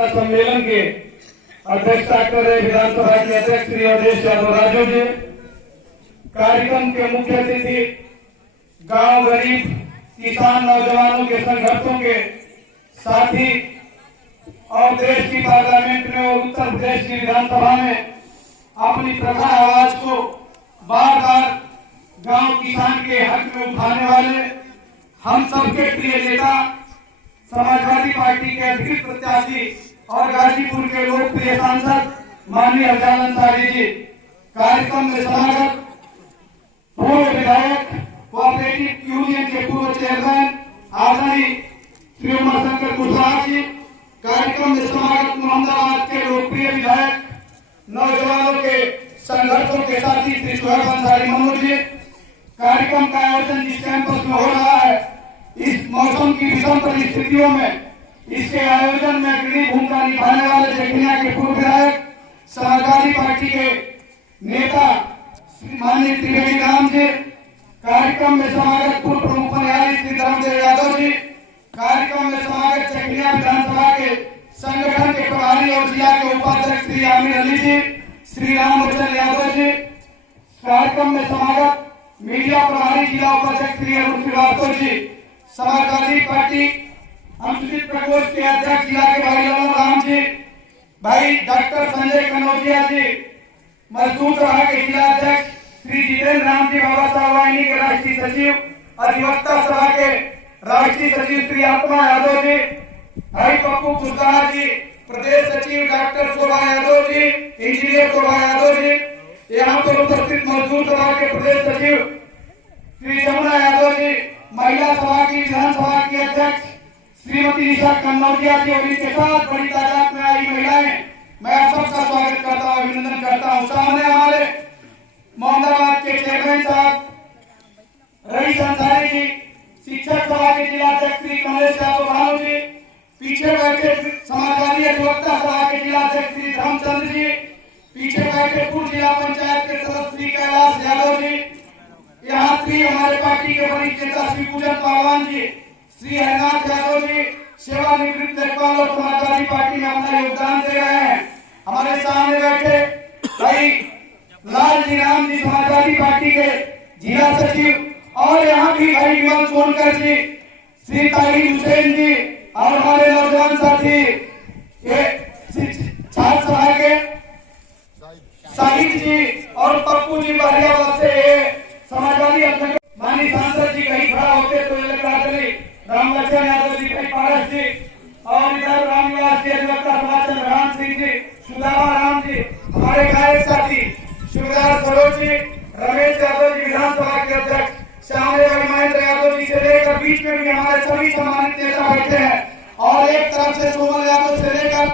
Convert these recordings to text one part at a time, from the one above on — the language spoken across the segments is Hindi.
संवाददाता सम्मेलन के अध्यक्षता कर रहे विधानसभा के अध्यक्ष श्री अवधेश यादव राजू जी, कार्यक्रम के मुख्य अतिथि गांव गरीब किसान नौजवानों के संघर्षों के साथी और देश की पार्लियामेंट में और उत्तर प्रदेश की विधानसभा में अपनी प्रखर आवाज को बार बार गांव किसान के हक में उठाने वाले हम सबके प्रिय नेता समाजवादी पार्टी के अधिकृत प्रत्याशी और गाजीपुर के लोकप्रिय सांसद माननीय अफजल अंसारी जी, कार्यक्रम में समागत पूर्व विधायक कोऑपरेटिव यूनियन के पूर्व चेयरमैन आदरणीय श्री उमर शंकर कुशवाहा जी, कार्यक्रम में समागत मोहम्मदाबाद के लोकप्रिय विधायक नौजवानों के संघर्षों के साथी श्री शोएब अंसारी मनोज जी, कार्यक्रम का आयोजन जिस कैंपस में हो रहा है इस मौसम की विषम परिस्थितियों में इसके आयोजन में अग्रणी भूमिका निभाने वाले जखनिया के पूर्व विधायक समाजवादी पार्टी के नेता माननीय त्रिवेणी राम जी, कार्यक्रम में समागत पूर्व प्रमुख न्यायाधीश श्री धर्मदेव यादव जी, कार्यक्रम में समागत जखनिया विधानसभा के संगठन के प्रभारी और जिला के उपाध्यक्ष श्री आमिर अली जी, श्री राम वचन यादव जी, कार्यक्रम में समागत मीडिया प्रभारी जिला उपाध्यक्ष श्री अरुण श्रीवास्तव जी, समाजवादी पार्टी अनुसूचित प्रकोष्ठ के अध्यक्ष जिला के भाई ललन राम जी, भाई डॉक्टर संजय कनौजिया जी, मजदूर सभा के जिला अध्यक्ष श्री जितेंद्र राम जी, बाबा साहब वाहिनी के राष्ट्रीय सचिव, अधिवक्ता सभा के राष्ट्रीय सचिव श्री आत्मा यादव जी, भाई पप्पू कुशवाहा जी, प्रदेश सचिव डॉक्टर शोभा यादव जी, इंजीनियर शोभा यादव जी, यहाँ पर उपस्थित मजदूर सभा के प्रदेश सचिव श्री जमुना यादव जी, महिला सभा की विधानसभा की अध्यक्ष श्रीमती निशा कन्नौजिया जी और इनके साथ बड़ी तादाद में आई महिलाएं, मैं आप सबका स्वागत करता हूँ, अभिनंदन करता हूँ। सामने हमारे मोहम्मदाबाद के चेयरमैन साहब रईस अंसारी जी, शिक्षक सभा के जिला अध्यक्ष श्री कमलेश यादव भानु जी, पीछे बैठे समाजवादी अधिवक्ता सभा के जिला अध्यक्ष श्री धर्मचंद्र जी, पीछे बैठे पूर्व जिला पंचायत के सदस्य श्री कैलाश यादव जी, यहाँ श्री हमारे पार्टी के वरिष्ठ नेता श्री पूजन पालवान जी, श्री हरनाथ यादव जी, सेवानिवृत्त लेखपाल और समाजवादी पार्टी में अपना योगदान दे रहे हैं। हमारे सामने बैठे भाई लाल जी राम जी, समाजवादी पार्टी के जिला सचिव, और यहाँ भी भाई विमल सोनकर जी, श्री ताहिर हुसैन जी, और हमारे नौजवान साथी ये छात्र सभा के साहिब जी और पप्पू जी बारियाबाद से समाजवादी अध्यक्ष माननीय सांसद जी कहीं खड़ा होते तो ये लग रहा था राम वचन यादव जी, कहीं पारस जी, और इधर रामनिवास जी, अधिवक्ता सभा चंद्रहान सिंह जी, सुदामा राम जी, हमारे गायक साथी शिवदास सरोज जी, रमेश यादव जी विधानसभा के अध्यक्ष, सामने भाई महेंद्र यादव जी से लेकर बीच में भी हमारे सभी सम्मानित नेता बैठे हैं, और एक तरफ से सोमल यादव से लेकर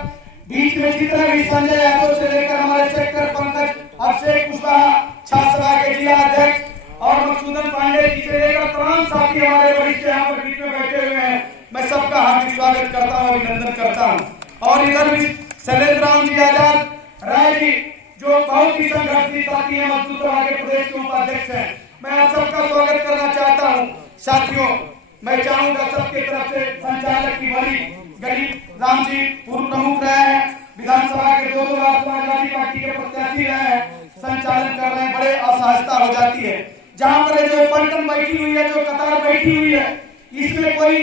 बीच में जितने भी संजय यादव से लेकर हमारे सेक्टर पंकज अभिषेक कुशवाहा छात्र सभा के जिला अध्यक्ष और मधुसूदन पांडे जी से लेकर तमाम साथी हमारे वरिष्ठ यहाँ पर बीच में बैठे हुए हैं, मैं सबका हार्दिक स्वागत करता हूँ, अभिनंदन करता हूँ। और इधर भी शैलेंद्र राम जी आजाद राय जी जो बहुत ही संघर्षी साथी है, मजदूर सभा के प्रदेश के उपाध्यक्ष हैं, मैं आप सबका स्वागत करना चाहता हूँ। साथियों, मैं चाहूंगा सबके तरफ से संचालक की बड़ी गरीब राम जी पूर्व प्रमुख रहे हैं, विधानसभा के 2 बार समाजवादी पार्टी के प्रत्याशी रहे हैं, संचालन कर रहे हैं, बड़े असहजता हो जाती है। जहाँ पर जो पलटन बैठी हुई है, जो कतार बैठी हुई है, इसमें कोई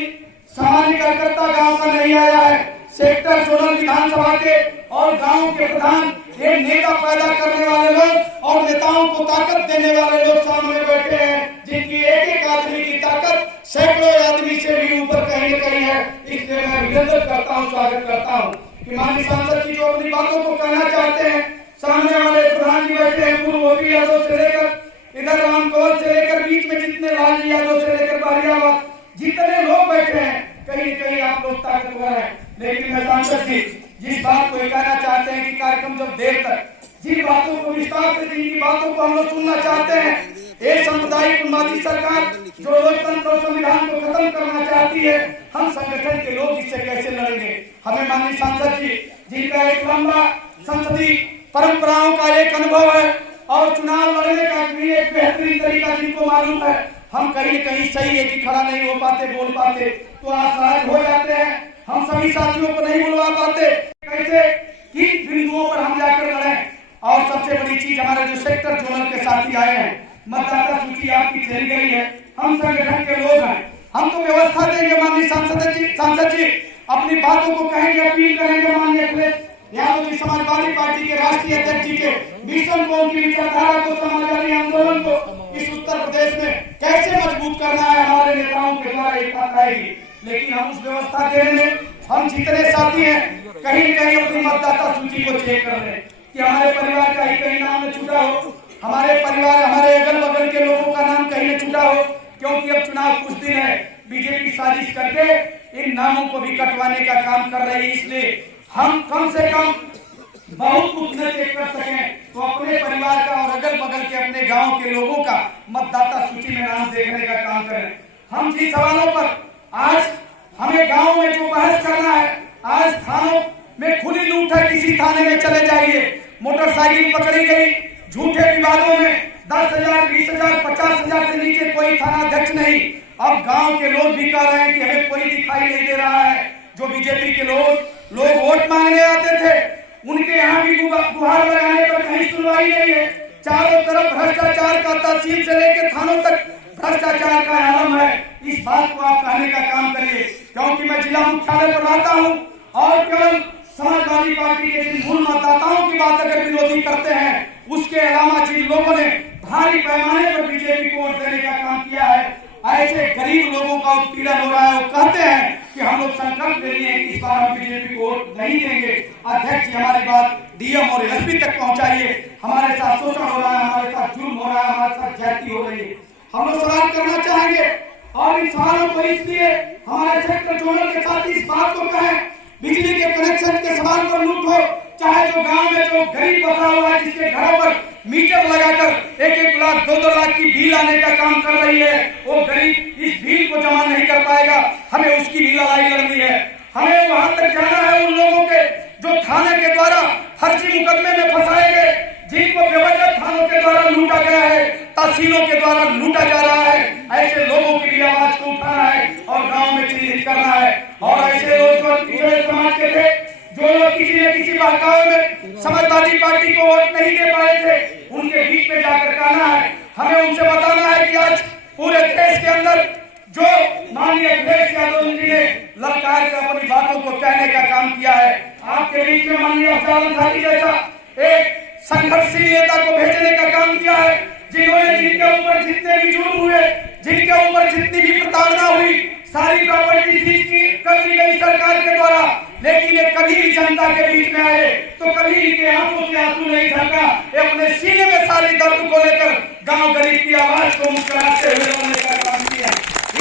सामान्य कार्यकर्ता गांव का नहीं आया है। सेक्टर 16 विधानसभा के और गांव के प्रधान, ये नेता पैदा करने वाले लोग और नेताओं को ताकत देने वाले लोग सामने बैठे हैं, जिनकी एक एक आदमी की ताकत सैकड़ों आदमी से भी ऊपर कहीं न कहीं है। इसलिए मैं अभिनंदन करता हूँ, स्वागत करता हूँ कि माननीय सांसद जी जो अपनी बातों को कहना चाहते हैं, सामने वाले प्रधान जी बैठे हैं, पूर्व ओपी यादव से लेकर इधर राम कौल से लेकर बीच में जितने लालजी यादव से लेकर बारियाबाद जितने लोग बैठे हैं, कहीं न कहीं आप लोग ताकतवर हैं। लेकिन मैं सांसद जी जिस बात को कहना चाहते हैं कि कार्यक्रम जब देर तक जिन बातों को विस्तार से जिनकी बातों को हम लोग सुनना चाहते हैं, एक सामुदायिक उन्मादी सरकार जो लोकतंत्र और संविधान को खत्म करना चाहती है, हम संगठन के लोग इससे कैसे लड़ेंगे। हमें माननीय सांसद जी जिनका एक लंबा संसदीय परंपराओं का एक अनुभव है और चुनाव लड़ने का भी एक बेहतरीन तरीका जिनको मालूम है, हम कहीं न कहीं सही है कि खड़ा नहीं हो पाते, बोल पाते तो असहाय हो जाते हैं। हम सभी साथियों को नहीं बुलवा पाते, कैसे किन बिंदुओं पर हम जाकर लड़ें। और सबसे बड़ी चीज, हमारे जो सेक्टर जोनल के साथी आए हैं, मतदाता सूची आपकी चली गई है, हम संगठन के लोग हैं, हम तो व्यवस्था देंगे। माननीय सांसद जी अपनी बातों को कहेंगे, अपील करेंगे माननीय अखिलेश यादव जी समाजवादी पार्टी के राष्ट्रीय अध्यक्ष जी के मिशन को, उनकी विचारधारा को, समाजवादी आंदोलन को इस उत्तर प्रदेश में कैसे मजबूत करना है, हमारे नेताओं के द्वारा एक बात आएगी। लेकिन हम उस व्यवस्था देने में, हम जितने साथी हैं कहीं न कहीं अपनी मतदाता सूची को चेक कर लें कि हमारे परिवार का ही कहीं नाम न छूटा हो, हमारे परिवार, हमारे अगल बगल के लोगों का नाम कहीं न छूटा हो। क्योंकि अब चुनाव कुछ दिन है, बीजेपी साजिश करके इन नामों को भी कटवाने का काम कर रही है। इसलिए हम कम से कम बहुत कुछ न चेक कर सकें तो अपने परिवार का और अगल बगल के अपने गांव के लोगों का मतदाता सूची में नाम देखने का काम करें। हम जिन सवालों पर आज हमें गांव में जो बहस करना है, आज थानों में खुली लूट है, किसी थाने में चले जाइए, मोटरसाइकिल पकड़ी गई, झूठे विवादों में 10,000, 20,000, 50,000 से नीचे कोई थाना अध्यक्ष नहीं। अब गांव के लोग भी कह रहे हैं कि हमें कोई दिखाई नहीं दे रहा है। जो बीजेपी के लोग वोट मांगने आते थे, उनके यहाँ भी गुहार लगाने पर कहीं सुनवाई नहीं है। चारों तरफ भ्रष्टाचार का, तहसील से लेकर थानों तक भ्रष्टाचार का आलम है। इस बात को आप कहने का काम करिए, क्योंकि मैं जिला मुख्यालय पर रहता हूँ और केवल समाजवादी पार्टी के जिन मूल मतदाताओं की बात अगर विरोधी करते हैं, उसके अलावा जिन लोगों ने भारी पैमाने पर बीजेपी को वोट देने का काम किया है, ऐसे गरीब लोगों का उत्पीड़न हो रहा है। वो कहते हैं कि हम लोग संकल्प ले लिए हैं कि इस बार हम बीजेपी को वोट नहीं देंगे। अध्यक्ष जी, हमारी बात डीएम और एसपी तक पहुंचाइए। हमारे साथ शोषण हो रहा है, हमारे साथ जुल्म हो रहा है, हमारे साथ ज्यादती हो रही है। हम लोग सवाल करना चाहेंगे और इन सवालों को इसलिए हमारे सेक्टर जोनल के साथ इस बात को कहें, बिजली के कनेक्शन के सवाल पर लूट हो, चाहे जो गांव में जो गरीब बसा हुआ है, जिसके घरों पर मीटर लगाकर 1-1 लाख 2-2 लाख की बिल आने का काम कर रही है, वो गरीब इस बिल को जमा नहीं कर पाएगा। हमें उसकी भी लड़ाई लड़नी है। हमें वहां तक जाना है उन लोगों के जो थाने के द्वारा फर्जी मुकदमे में फंसाए गए, जिनको बेवजह थानों के द्वारा लूटा गया है, तहसीलों के द्वारा लूटा जा रहा है। ऐसे लोगों की भी आवाज को उठाना है और गांव में चिन्हित करना है। और ऐसे लोग समाज के थे जो लोग किसी न किसी बहकावे में समाजवादी पार्टी को वोट नहीं दे पाए थे, उनके बीच में जाकर कहना है, हमें उनसे बताना है कि आज पूरे देश के अंदर जो माननीय अखिलेश यादव जी ने ललकार कर अपनी बातों को कहने का काम किया है, आपके बीच में माननीय अफजल अंसारी जैसा एक संघर्षशील नेता को भेजने का काम किया है, जिन्होंने, जिनके ऊपर जितने भी जुर्म हुए, जिनके ऊपर जितनी भी प्रताड़ना हुई, सारी प्रॉपर्टी सीज कर ली गई सरकार के द्वारा, लेकिन ये कभी जनता के बीच में आए तो कभी इनके आंखों से आंसू नहीं झलका। ये अपने सीने में सारी दर्द को लेकर गांव गरीब की आवाज को मुस्कुराते हुए बोलने का काम किया।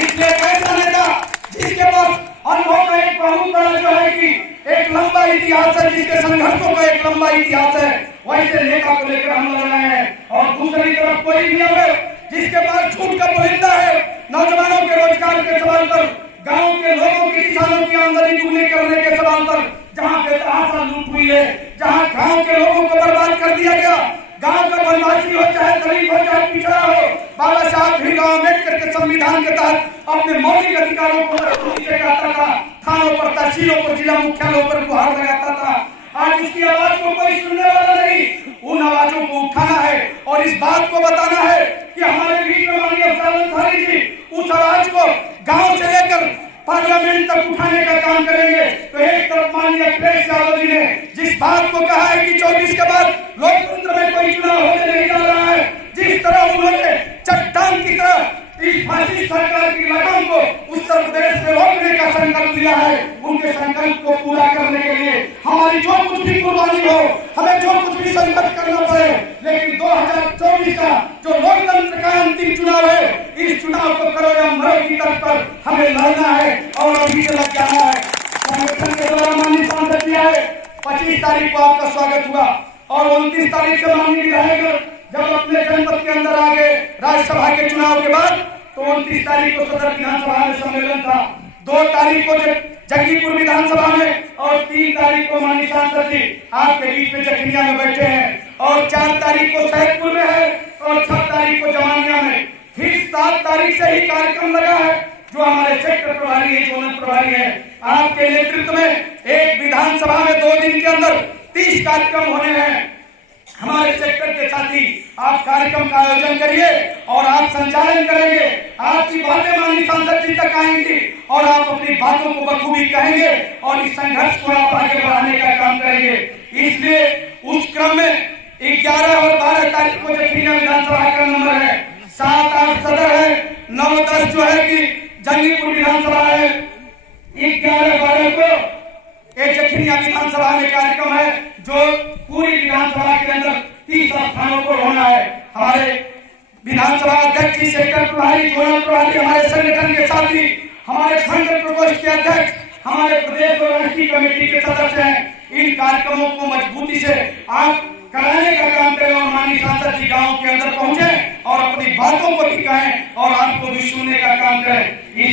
इसलिए ऐसा नेता जिसके पास अनुभव का एक बहुत बड़ा जो है कि एक लंबा इतिहास है, जिसके संघर्षों का एक लंबा इतिहास है, वैसे नेता को लेकर हम लड़ रहे हैं। और दूसरी तरफ कोई भी है जिसके पास झूठ का पुलिंदा है, नौजवानों के रोजगार के सवाल पर, गांव के लोगों की, किसानों की आमदनी दुगनी करने के सवाल पर जहां बेतहाशा लूट हुई है, जहां गांव के लोगों को बर्बाद कर दिया गया, गांव का वनवासी हो चाहे दलित हो चाहे पिछड़ा हो, बाबा साहब भीमराव अम्बेडकर के संविधान के तहत अपने मौलिक अधिकारों को कहता था, थानों पर, तहसीलों पर, जिला मुख्यालयों पर गुहार लगाता था। आज उसकी आवाज को कोई सुनने वाला नहीं। उन आवाजों को उठाना है और इस बात को बताना है कि हमारे बीच में माननीय अफजल अंसारी जी उस आवाज को गांव से लेकर पार्लियामेंट तक उठाने का काम करेंगे। तो एक तरफ माननीय अखिलेश यादव जी ने जिस बात को कहा है कि 24 के बाद लोकतंत्र में कोई चुनाव होने नहीं जा रहा है, जिस तरह उन्होंने चट्टान की तरह इस फासिस्ट सरकार की लगाम को उत्तर प्रदेश में रोकने का संकल्प लिया है, उनके संकल्प को पूरा करने के लिए हमारी जो कुछ भी कुर्बानी हो, हमें जो कुछ भी संघर्ष करना पड़े, लेकिन 2024 का जो लोकतंत्र का अंतिम चुनाव है, इस चुनाव को करो या मरो की तर्ज पर हमें लड़ना है और अभी से लग जाना है। संगठन के द्वारा माननीय सांसद जी आए, 25 तारीख को आपका स्वागत हुआ और 29 तारीख से माननीय विधायक जब अपने जनपद के अंदर आ गए राज्यसभा के चुनाव के बाद, तो 29 तारीख को सदर विधानसभा में सम्मेलन था, 2 तारीख को जंगीपुर विधानसभा में और 3 तारीख को माननीय सांसद जी आपके बीच में जखनिया में बैठे हैं और 4 तारीख को सैदपुर में है और 6 तारीख को जमानिया में, फिर 7 तारीख से ही कार्यक्रम लगा है। जो हमारे सेक्टर प्रभारी है, जोनल प्रभारी है, आपके नेतृत्व में एक विधानसभा में 2 दिन के अंदर 30 कार्यक्रम होने हैं। हमारे सेक्टर के साथी आप कार्यक्रम का आयोजन करिए और आप संचालन करेंगे, आपकी बातें माननीय सांसद जी तक आएंगी और आप अपनी बातों को बखूबी कहेंगे और इस संघर्ष को आप आगे बढ़ाने का काम करेंगे। इसलिए उस क्रम में 11 और 12 तारीख को जखनिया विधानसभा का नंबर है, 7, 8 सदर है, 9, 10 जो है कि जंगीपुर विधानसभा है। 11, 12 को एक जखनिया विधानसभा में कार्यक्रम है जो पूरी विधानसभा के अंदर 30 स्थानों को होना है। हमारे विधानसभा अध्यक्ष जी, सेक्टर प्रभारी, जोनल प्रभारी, हमारे संगठन के साथी, हमारे खंड प्रकोष्ठ के अध्यक्ष, हमारे प्रदेश और राष्ट्रीय कमेटी के सदस्य हैं। इन कार्यक्रमों को मजबूती से आप कराने का काम करें और माननीय सांसद जी गांव के अंदर पहुंचे और अपनी बातों को दिखाएं और आपको भी सुनने का काम करें।